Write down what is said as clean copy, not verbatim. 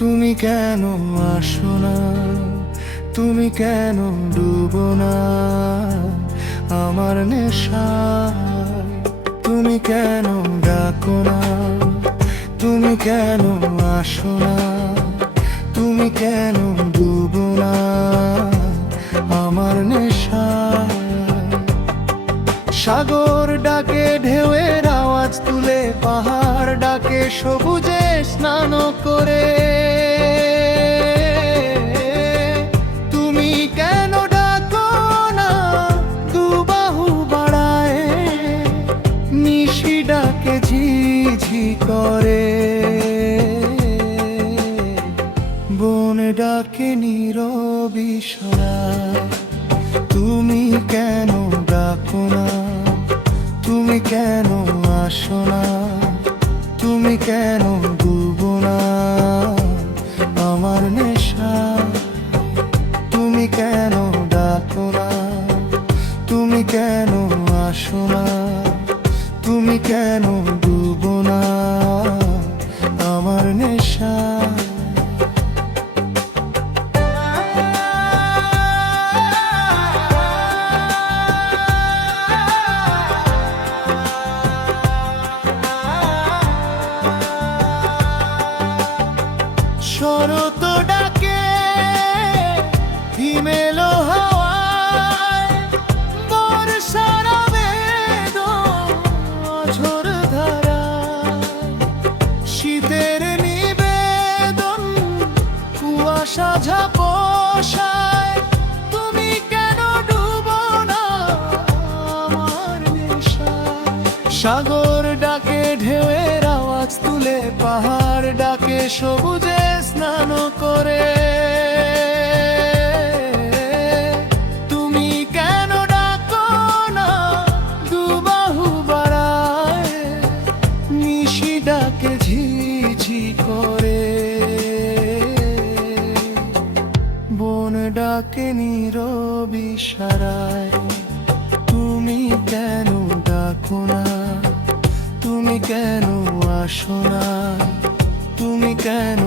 তুমি কেন আসো না, তুমি কেন ডুবো না আমার নেশায়? তুমি কেন ডাকো না, তুমি কেন আসো না, তুমি কেন ডুবো না আমার নেশায়? সাগর ডাকে ঢেউয়ের আওয়াজ তুলে, পাহাড় ডাকে সবুজে স্নান করে। তুমি কেন ডাকো না দুবাহু বাড়ায়, নিশি ডাকে ঝিঝি করে। বন ডাকে নীরবি সরায়, তুমি কেন ডাকো না, তুমি কেন আসো না, তুমি কেন ডুবো না আমার নেশায়? তুমি কেন ডাকো না, তুমি কেন আসো না, তুমি কেন ডুবো না আমার নেশায়? শরৎ ডাকে হিমেল হাওয়ায়, বর্ষার আবেদন অঝোর ধারা। শীতের নিবেদন কুয়াশা ঝাপসায়, তুমি কেন ডুবো না আমার নেশায়? সাগর ডাকে ঢেউয়ের আওয়াজ তুলে, পাহাড় ডাকে সবুজে স্নান করে। তুমি কেন ডাকো না দুবাহু বাড়ায়, নিশি ডাকে ঝিঝি করে। বন ডাকে নীরবি সারায়, তুমি কেন ডাকো না, তুমি কেন আসো না, তুমি কেন